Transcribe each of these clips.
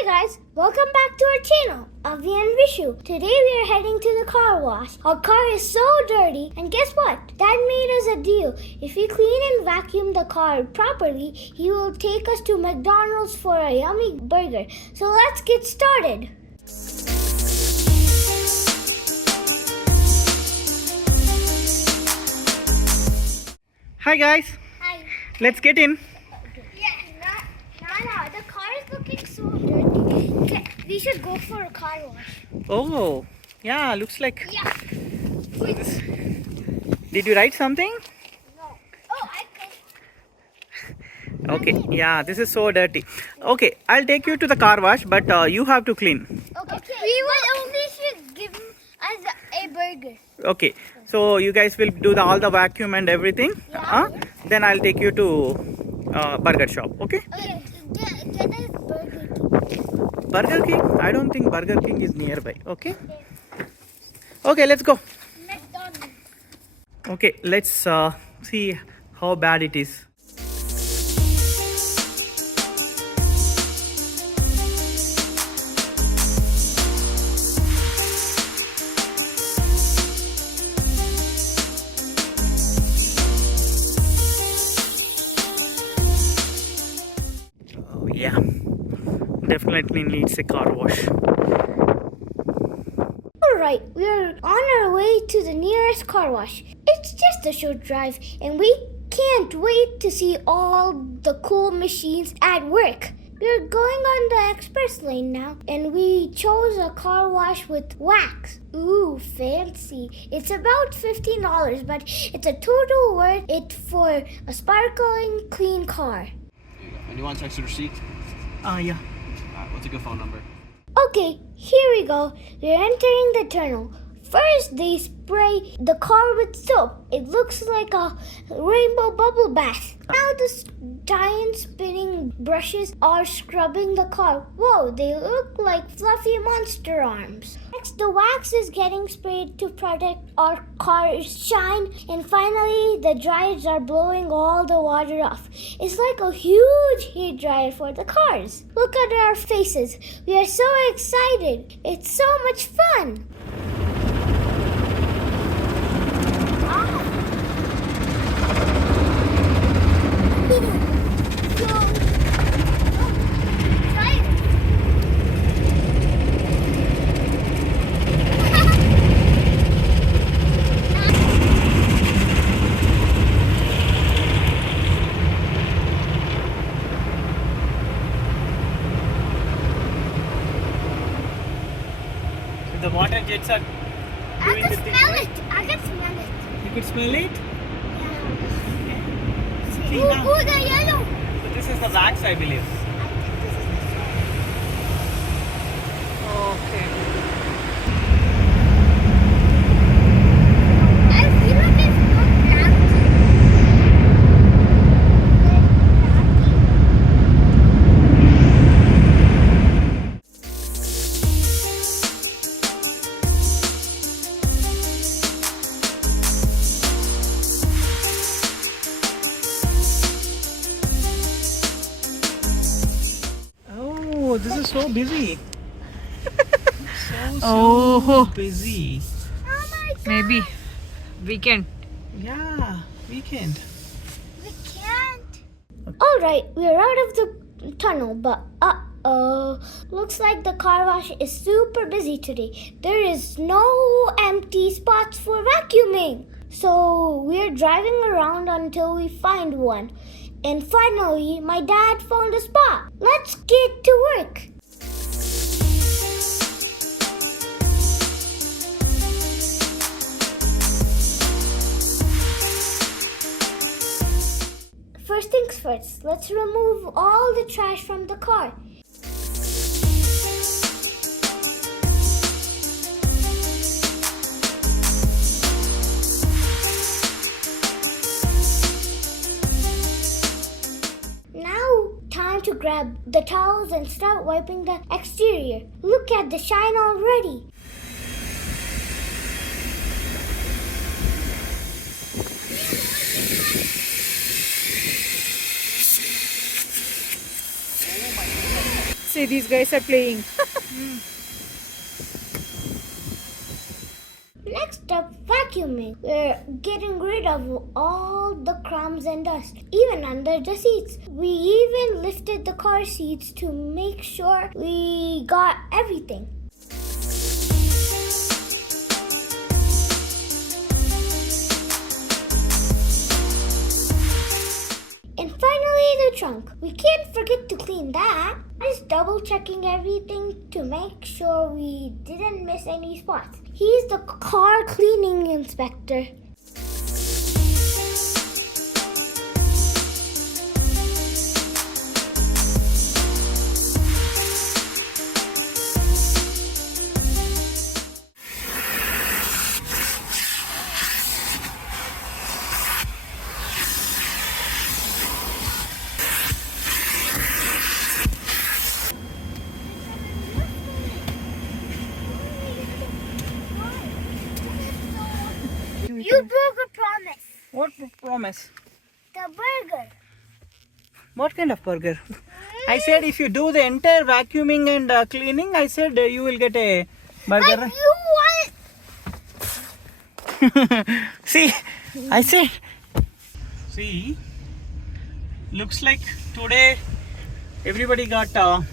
Hey guys, welcome back to our channel, Avi and Vishu. Today we are heading to the car wash. Our car is so dirty, and guess what? Dad made us a deal. If we clean and vacuum the car properly, he will take us to McDonald's for a yummy burger. So let's get started. Hi guys, Hi. let's get in. No, the car is looking so dirty. Okay, we should go for a car wash. Oh, yeah, looks like. Yeah. Did you write something? No. Oh, I can. Okay, yeah, this is so dirty. Okay, I'll take you to the car wash, but you have to clean. Okay. We should give us a burger. Okay, so you guys will do all the vacuum and everything. Yeah. Then I'll take you to burger shop. Okay? Okay, get us Burger King. Burger King? I don't think Burger King is nearby. Okay? Okay, let's go. McDonald's. Okay, let's see how bad it is. Oh, yeah, definitely needs a car wash. Alright, we're on our way to the nearest car wash. It's just a short drive, and we can't wait to see all the cool machines at work. We're going on the express lane now, and we chose a car wash with wax. Ooh, fancy. It's about $15, but it's a total worth it for a sparkling clean car. And you want to text a receipt? Yeah. What's a good phone number? Okay, here we go. We're entering the tunnel. First, they spray the car with soap. It looks like a rainbow bubble bath. Now the giant spinning brushes are scrubbing the car. Whoa, they look like fluffy monster arms. Next, the wax is getting sprayed to protect our car's shine. And finally, the dryers are blowing all the water off. It's like a huge heat dryer for the cars. Look at our faces. We are so excited. It's so much fun. The water jets are I doing can the thing, smell right? it. I can smell it. You could smell it? Yeah. See Ooh, now. ooh, the yellow. So this is the wax, I believe. I think this is the Okay. I feel like it's not cloudy. Oh, this is so busy. so Oh. busy. Oh my god. Maybe weekend. Yeah, weekend. We can't. Alright, we're out of the tunnel, but looks like the car wash is super busy today. There is no empty spots for vacuuming. So we're driving around until we find one. And finally, my dad found a spot. Let's get to work. First things first, let's remove all the trash from the car. Now, time to grab the towels and start wiping the exterior. Look at the shine already. See, these guys are playing. Next up, vacuuming. We're getting rid of all the crumbs and dust, even under the seats. We even lifted the car seats to make sure we got everything. And finally, the trunk. We can't forget to clean that. Just double checking everything to make sure we didn't miss any spots. He's the car cleaning inspector. You broke a promise. What promise? The burger. What kind of burger? I said if you do the entire vacuuming and cleaning, I said you will get a burger. But you want... See, I said. See, looks like today everybody got out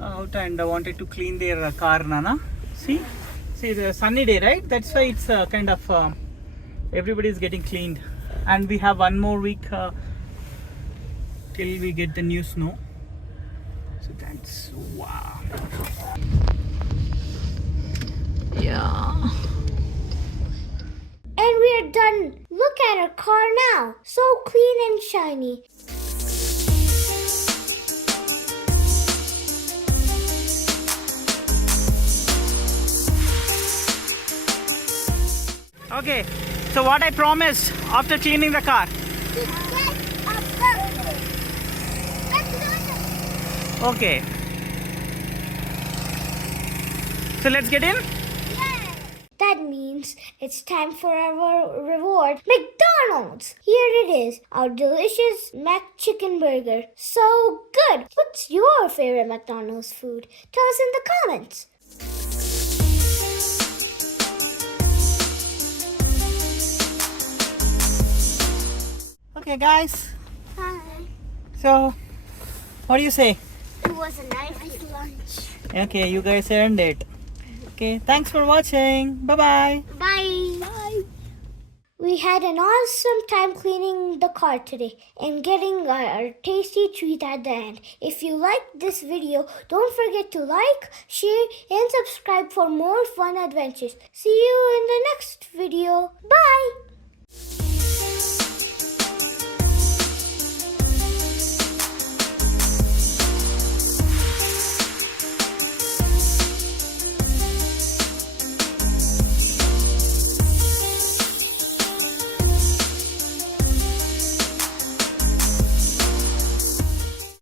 and wanted to clean their car, Nana. See, the sunny day, right? That's why it's kind of everybody is getting cleaned, and we have one more week till we get the new snow. So that's wow. Yeah. And we're done. Look at our car now. So clean and shiny. Okay, so what I promised after cleaning the car. Okay. So let's get in. That means it's time for our reward, McDonald's. Here it is, our delicious Mac Chicken Burger. So good. What's your favorite McDonald's food? Tell us in the comments. Okay, guys. Hi. So, what do you say? It was a nice lunch. Okay, you guys earned it. Okay, thanks for watching. Bye-bye. Bye. Bye. We had an awesome time cleaning the car today and getting our tasty treat at the end. If you liked this video, don't forget to like, share, and subscribe for more fun adventures. See you in the next video. Bye.